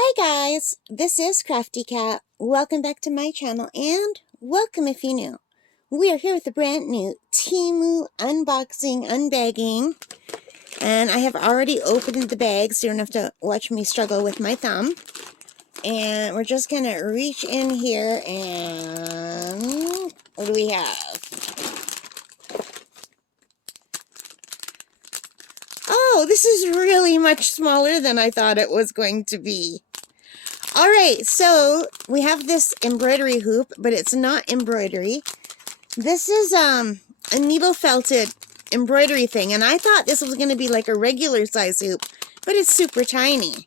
Hi guys, this is Crafty Cat. Welcome back to my channel and welcome if you're new. We are here with a brand new Temu unboxing, unbagging, and I have already opened the bag so you don't have to watch me struggle with my thumb. And we're just going to reach in here and what do we have? Oh, this is really much smaller than I thought it was going to be. All right, so we have this embroidery hoop, but it's not embroidery. This is a needle felted embroidery thing, and I thought this was going to be like a regular size hoop, but it's super tiny.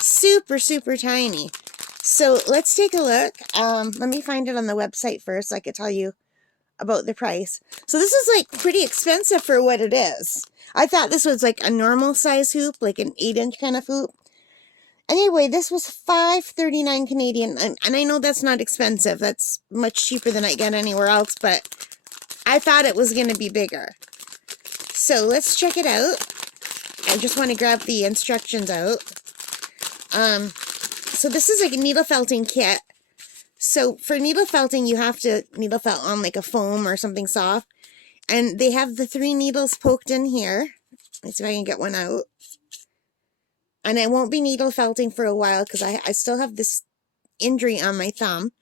Super tiny. So let's take a look. Let me find it on the website first so I could tell you about the price. So this is like pretty expensive for what it is. I thought this was like a normal size hoop, like an 8-inch kind of hoop. Anyway, this was $5.39 Canadian, and I know that's not expensive. That's much cheaper than I get anywhere else, but I thought it was going to be bigger. So let's check it out. I just want to grab the instructions out. So this is like a needle felting kit. So for needle felting, you have to needle felt on like a foam or something soft. And they have the 3 needles poked in here. Let's see if I can get one out. And I won't be needle felting for a while because I still have this injury on my thumb.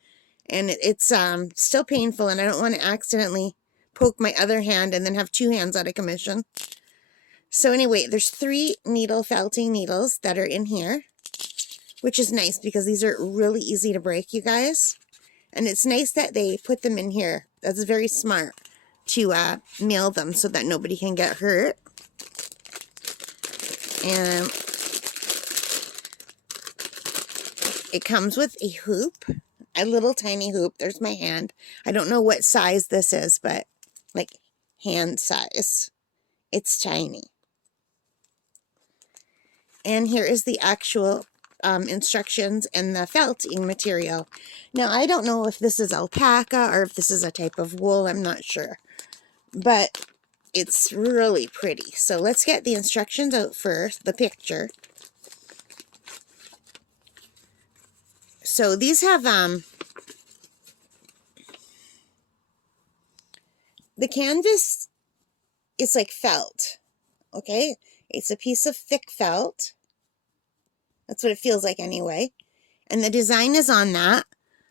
And it's still painful, and I don't want to accidentally poke my other hand and then have 2 hands out of commission. So anyway, there's 3 needle felting needles that are in here, which is nice because these are really easy to break, you guys. And it's nice that they put them in here. That's very smart to nail them so that nobody can get hurt. And it comes with a hoop, a little tiny hoop. There's my hand. I don't know what size this is, but like hand size. It's tiny. And here is the actual instructions and the felting material. Now, I don't know if this is alpaca or if this is a type of wool. I'm not sure. But it's really pretty. So let's get the instructions out first, the picture. So these have, the canvas is like felt, okay? It's a piece of thick felt. That's what it feels like anyway. And the design is on that.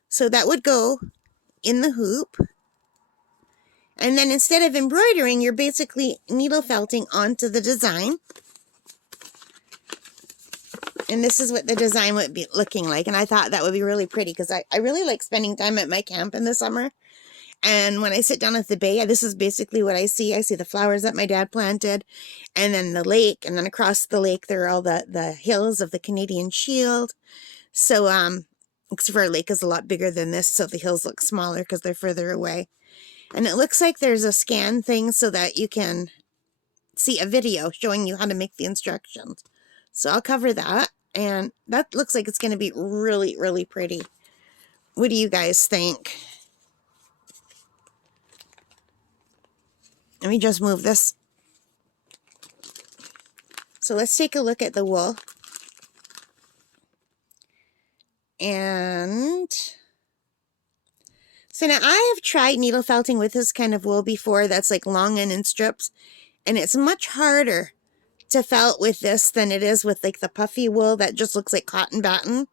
So that would go in the hoop. And then instead of embroidering, you're basically needle felting onto the design. And this is what the design would be looking like. And I thought that would be really pretty because I really like spending time at my camp in the summer. And when I sit down at the bay, this is basically what I see. I see the flowers that my dad planted, and then the lake, and then across the lake there are all the hills of the Canadian Shield. So, except for our lake is a lot bigger than this, so the hills look smaller because they're further away. And it looks like there's a scan thing so that you can see a video showing you how to make the instructions. So I'll cover that, and that looks like it's going to be really pretty. What do you guys think? Let me just move this. So let's take a look at the wool. And so now I have tried needle felting with this kind of wool before that's like long and in strips. And it's much harder to felt with this than it is with like the puffy wool that just looks like cotton batting.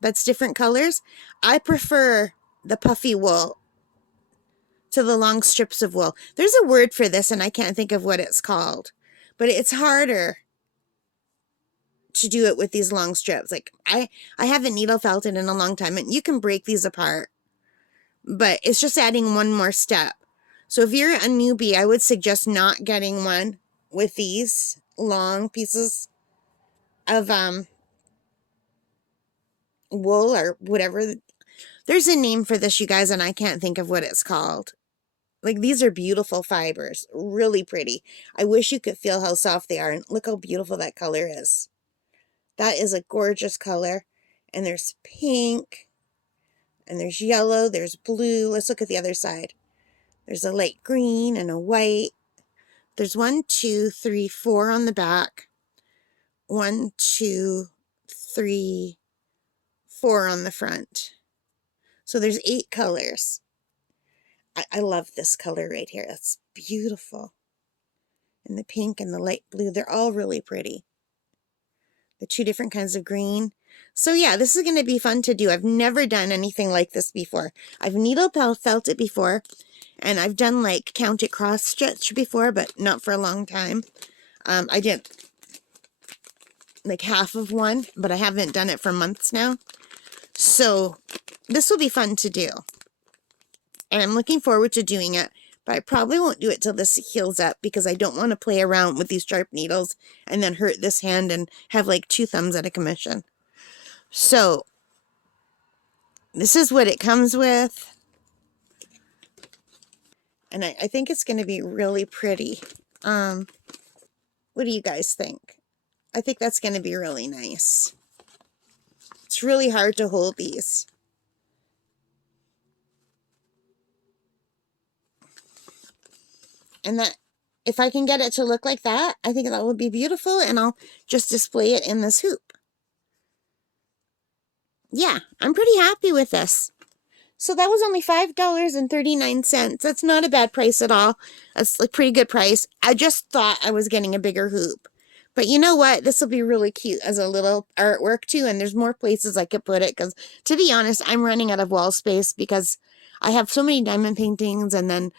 That's different colors. I prefer the puffy wool to the long strips of wool. There's a word for this and I can't think of what it's called. But it's harder to do it with these long strips. Like I haven't needle felted in a long time, and you can break these apart. But it's just adding one more step. So if you're a newbie, I would suggest not getting one with these long pieces of wool or whatever. There's a name for this, you guys, and I can't think of what it's called. Like, these are beautiful fibers, really pretty. I wish you could feel how soft they are, and look how beautiful that color is. That is a gorgeous color. And there's pink, and there's yellow, there's blue. Let's look at the other side. There's a light green and a white. There's 1, 2, 3, 4 on the back. 1, 2, 3, 4 on the front. So there's 8 colors. I love this color right here. It's beautiful. And the pink and the light blue, they're all really pretty. The 2 different kinds of green. So yeah, this is going to be fun to do. I've never done anything like this before. I've needle felt it before, and I've done like count it cross stitch before, but not for a long time. I did like half of one, but I haven't done it for months now. So this will be fun to do. And I'm looking forward to doing it, but I probably won't do it till this heals up because I don't want to play around with these sharp needles and then hurt this hand and have like 2 thumbs out of commission. So this is what it comes with. And I think it's going to be really pretty. What do you guys think? I think that's going to be really nice. It's really hard to hold these. And that, if I can get it to look like that, I think that would be beautiful, and I'll just display it in this hoop. Yeah, I'm pretty happy with this. So that was only $5.39. That's not a bad price at all. That's a pretty good price. I just thought I was getting a bigger hoop. But you know what? This will be really cute as a little artwork too, and there's more places I could put it, because to be honest, I'm running out of wall space because I have so many diamond paintings, and then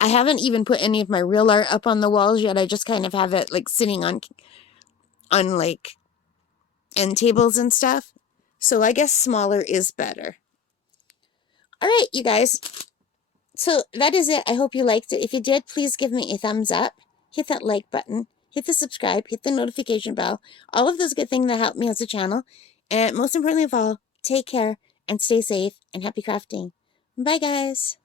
I haven't even put any of my real art up on the walls yet. I just kind of have it like sitting on like end tables and stuff. So I guess smaller is better. All right, you guys. So that is it. I hope you liked it. If you did, please give me a thumbs up. Hit that like button. Hit the subscribe. Hit the notification bell. All of those good things that help me as a channel. And most importantly of all, take care and stay safe and happy crafting. Bye, guys.